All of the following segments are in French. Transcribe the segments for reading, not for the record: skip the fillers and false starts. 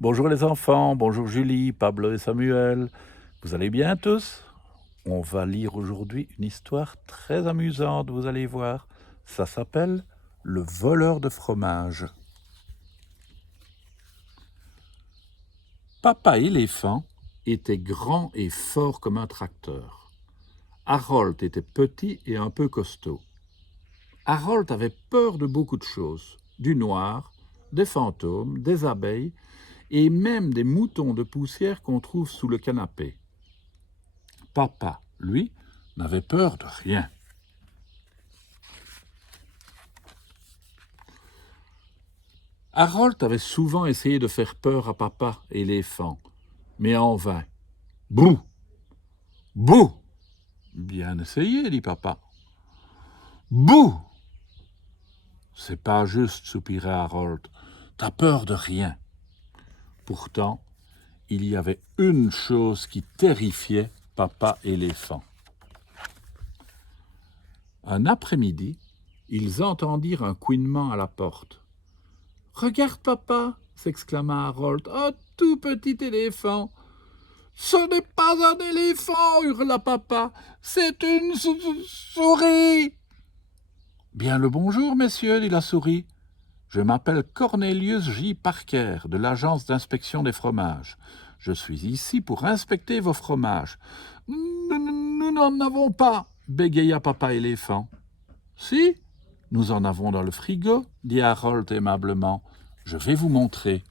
Bonjour les enfants, bonjour Julie, Pablo et Samuel. Vous allez bien tous? On va lire aujourd'hui une histoire très amusante, vous allez voir. Ça s'appelle Le voleur de fromage. Papa éléphant était grand et fort comme un tracteur. Harold était petit et un peu costaud. Harold avait peur de beaucoup de choses, du noir, des fantômes, des abeilles et même des moutons de poussière qu'on trouve sous le canapé. Papa, lui, n'avait peur de rien. Harold avait souvent essayé de faire peur à papa éléphant, mais en vain. Bouh! Bouh! Bien essayé, dit papa. Bouh! C'est pas juste, soupirait Harold. T'as peur de rien. Pourtant, il y avait une chose qui terrifiait papa éléphant. Un après-midi, ils entendirent un couinement à la porte. « Regarde, papa !» s'exclama Harold. « Un tout petit éléphant !»« Ce n'est pas un éléphant !» hurla papa. « C'est une souris !»« Bien le bonjour, messieurs, dit la souris. Je m'appelle Cornelius J. Parker, de l'agence d'inspection des fromages. Je suis ici pour inspecter vos fromages. »« Nous n'en avons pas !» bégaya papa éléphant. « Si, nous en avons dans le frigo, dit Harold aimablement. Je vais vous montrer.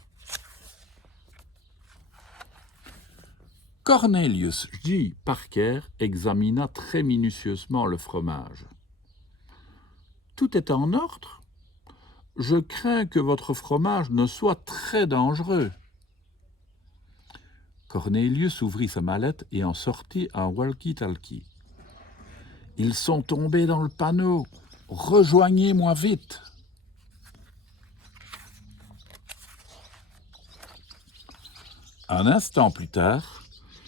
Cornelius J. Parker examina très minutieusement le fromage. Tout est en ordre. Je crains que votre fromage ne soit très dangereux. Cornelius ouvrit sa mallette et en sortit un walkie-talkie. Ils sont tombés dans le panneau. Rejoignez-moi vite. Un instant plus tard,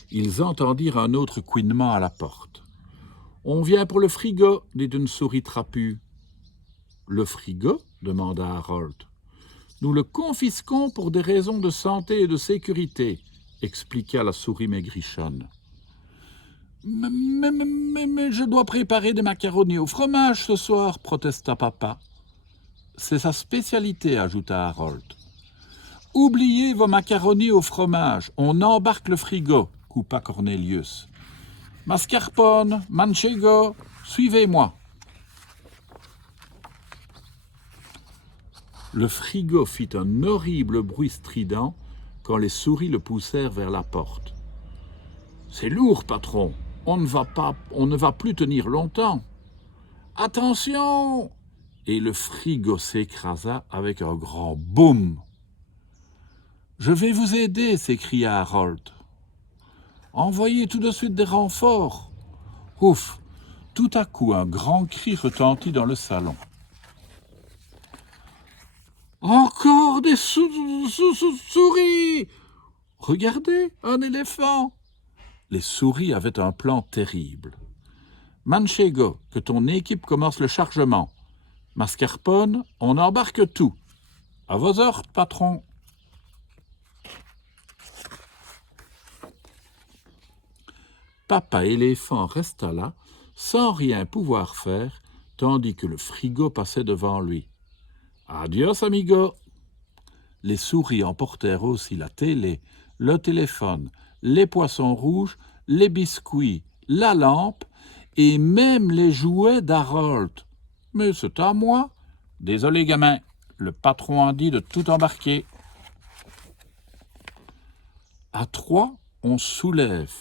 ils entendirent un autre couinement à la porte. « On vient pour le frigo, dit une souris trapue. »« Le frigo ?» demanda Harold. « Nous le confisquons pour des raisons de santé et de sécurité, » expliqua la souris maigrichonne. « Mais je dois préparer des macaronis au fromage ce soir, protesta papa. « C'est sa spécialité, ajouta Harold. « Oubliez vos macaronis au fromage, on embarque le frigo, coupa Cornelius. « Mascarpone, manchego, suivez-moi. » Le frigo fit un horrible bruit strident quand les souris le poussèrent vers la porte. « C'est lourd, patron, on ne va plus tenir longtemps. »« Attention !» Et le frigo s'écrasa avec un grand boum. « Je vais vous aider !» s'écria Harold. « Envoyez tout de suite des renforts !» Ouf ! Tout à coup, un grand cri retentit dans le salon. « Encore des souris ! Regardez, un éléphant !» Les souris avaient un plan terrible. « Manchego, que ton équipe commence le chargement. Mascarpone, on embarque tout. À vos ordres, patron. » Papa éléphant resta là, sans rien pouvoir faire, tandis que le frigo passait devant lui. « Adios, amigo !» Les souris emportèrent aussi la télé, le téléphone, les poissons rouges, les biscuits, la lampe et même les jouets d'Harold. « Mais c'est à moi !»« Désolé, gamin, le patron a dit de tout embarquer. » À 3, on soulève.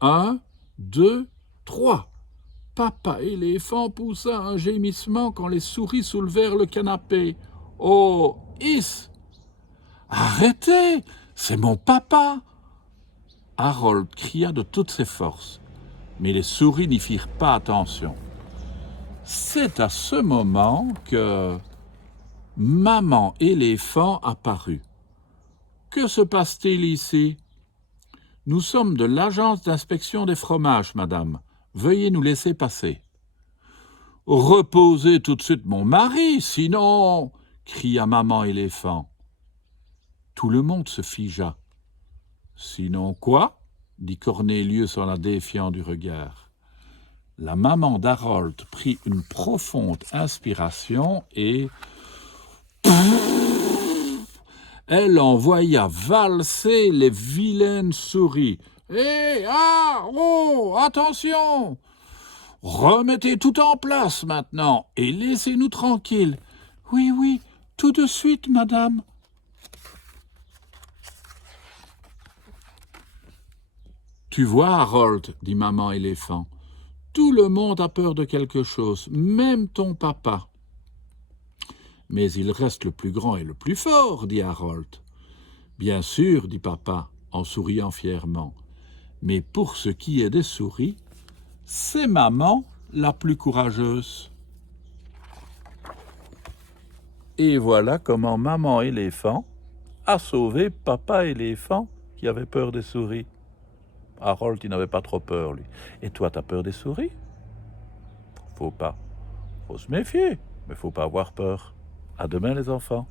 1, 2, 3. Papa éléphant poussa un gémissement quand les souris soulevèrent le canapé. « Oh, hiss !»« Arrêtez, c'est mon papa !» Harold cria de toutes ses forces, mais les souris n'y firent pas attention. C'est à ce moment que maman éléphant apparut. « Que se passe-t-il ici ?»« Nous sommes de l'agence d'inspection des fromages, madame. Veuillez nous laisser passer. »« Reposez tout de suite mon mari, sinon !» cria maman éléphant. Tout le monde se figea. « Sinon quoi ?» dit Cornélius en la défiant du regard. La maman d'Harold prit une profonde inspiration et elle envoya valser les vilaines souris. « Hé, ah, oh, attention! Remettez tout en place maintenant et laissez-nous tranquilles. »« Oui, oui, tout de suite, madame. » « Tu vois, Harold, dit maman éléphant, tout le monde a peur de quelque chose, même ton papa. »« Mais il reste le plus grand et le plus fort, dit Harold. »« Bien sûr, dit papa, en souriant fièrement. Mais pour ce qui est des souris, c'est maman la plus courageuse. » Et voilà comment maman éléphant a sauvé papa éléphant qui avait peur des souris. Harold, il n'avait pas trop peur, lui. Et toi, t'as peur des souris? Faut pas. Faut se méfier, mais faut pas avoir peur. À demain, les enfants.